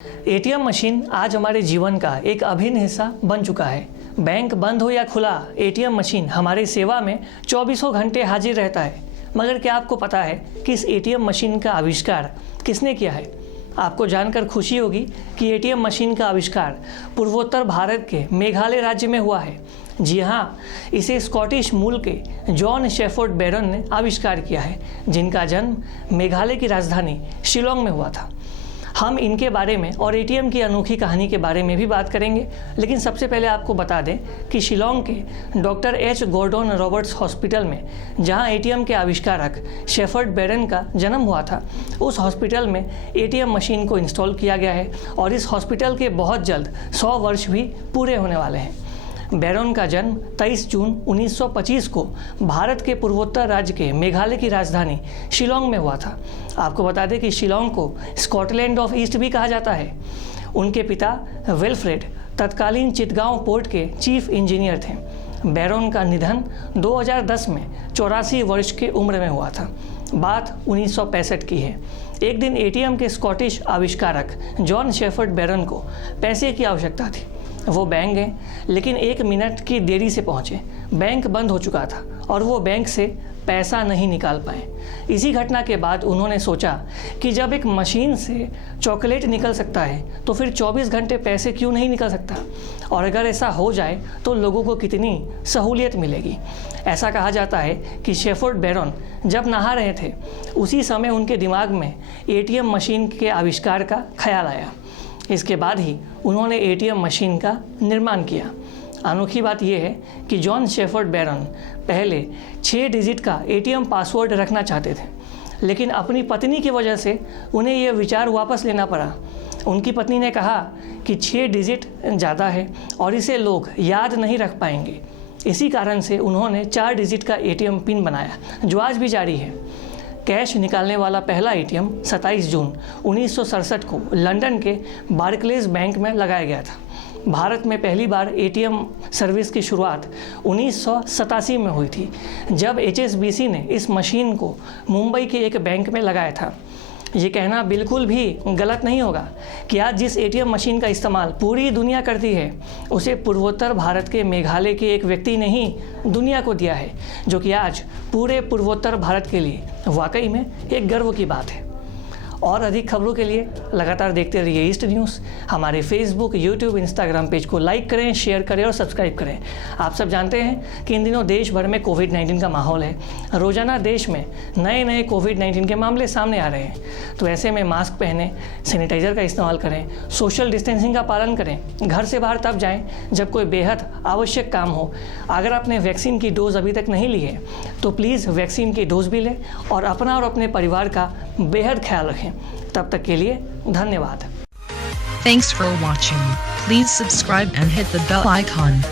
ATM machine आज हमारे जीवन का एक अभिन्न हिस्सा बन चुका है। बैंक बंद हो या खुला, एटीएम मशीन हमारी सेवा में 24 घंटे हाजिर रहता है। मगर क्या आपको पता है कि इस एटीएम मशीन का आविष्कार किसने किया है? आपको जानकर खुशी होगी कि एटीएम मशीन का आविष्कार पूर्वोत्तर भारत के मेघालय राज्य में हुआ है। जी हाँ, इसे स्कॉटिश मूल के जॉन शेफर्ड बैरन ने आविष्कार किया है, जिनका जन्म मेघालय की राजधानी शिलोंग में हुआ था। हम इनके बारे में और एटीएम की अनोखी कहानी के बारे में भी बात करेंगे, लेकिन सबसे पहले आपको बता दें कि शिलोंग के doctor H Gordon Roberts hospital में, जहां एटीएम के आविष्कारक शेफर्ड बैरन का जन्म हुआ था, उस हॉस्पिटल में एटीएम मशीन को इंस्टॉल किया गया है और इस हॉस्पिटल के बहुत जल्द 100 वर्ष भी पूरे होने वाले हैं। बैरन का जन्म 23 जून 1925 को भारत के पूर्वोत्तर राज्य के मेघालय की राजधानी शिलोंग में हुआ था। आपको बता दें कि शिलोंग को स्कॉटलैंड ऑफ ईस्ट भी कहा जाता है। उनके पिता विल्फ्रेड तत्कालीन चिटगांव पोर्ट के चीफ इंजीनियर थे। बैरन का निधन 2010 में 84 वर्ष की उम्र में हुआ था। बात 1965 की है। एक दिन एटीएम के स्कॉटिश आविष्कारक जॉन शेफर्ड बैरन को पैसे की आवश्यकता थी। वो बैंक गए, लेकिन 1 मिनट की देरी से पहुंचे। बैंक बंद हो चुका था और वो बैंक से पैसा नहीं निकाल पाए। इसी घटना के बाद उन्होंने सोचा कि जब एक मशीन से चॉकलेट निकल सकता है तो फिर 24 घंटे पैसे क्यों नहीं निकल सकता, और अगर ऐसा हो जाए तो लोगों को कितनी सहूलियत मिलेगी। ऐसा कहा जाता है कि शेफर्ड बैरन जब नहा रहे थे, उसी समय उनके दिमाग में एटीएम मशीन के आविष्कार का ख्याल आया। इसके बाद ही उन्होंने एटीएम मशीन का निर्माण किया। अनोखी बात यह है कि जॉन शेफर्ड बैरन पहले 6 डिजिट का एटीएम पासवर्ड रखना चाहते थे, लेकिन अपनी पत्नी की वजह से उन्हें यह विचार वापस लेना पड़ा। उनकी पत्नी ने कहा कि 6 डिजिट ज़्यादा है और इसे लोग याद नहीं रख पाएंगे। इसी कारण से उन्होंने 4 डिजिट का एटीएम पिन बनाया, जो आज भी जारी है। कैश निकालने वाला पहला एटीएम 27 जून 1967 को लंदन के बार्कलेज बैंक में लगाया गया था। भारत में पहली बार एटीएम सर्विस की शुरुआत 1987 में हुई थी, जब HSBC ने इस मशीन को मुंबई के एक बैंक में लगाया था। ये कहना बिल्कुल भी गलत नहीं होगा कि आज जिस एटीएम मशीन का इस्तेमाल पूरी दुनिया करती है, उसे पूर्वोत्तर भारत के मेघालय के एक व्यक्ति ने ही दुनिया को दिया है, जो कि आज पूरे पूर्वोत्तर भारत के लिए वाकई में एक गर्व की बात है। और अधिक खबरों के लिए लगातार देखते रहिए ईस्ट न्यूज़। हमारे फेसबुक, यूट्यूब, इंस्टाग्राम पेज को लाइक करें, शेयर करें और सब्सक्राइब करें। आप सब जानते हैं कि इन दिनों देश भर में कोविड-19 का माहौल है। रोजाना देश में नए कोविड-19 के मामले सामने आ रहे हैं। तो ऐसे में मास्क पहनें, सैनिटाइज़र का इस्तेमाल करें, सोशल डिस्टेंसिंग का पालन करें, घर से बाहर तब जाएँ जब कोई बेहद आवश्यक काम हो। अगर आपने वैक्सीन की डोज अभी तक नहीं ली है तो प्लीज़ वैक्सीन की डोज भी लें और अपना और अपने परिवार का बेहद ख्याल रखें। तब तक के लिए धन्यवाद। Thanks for watching. Please subscribe and hit the bell icon.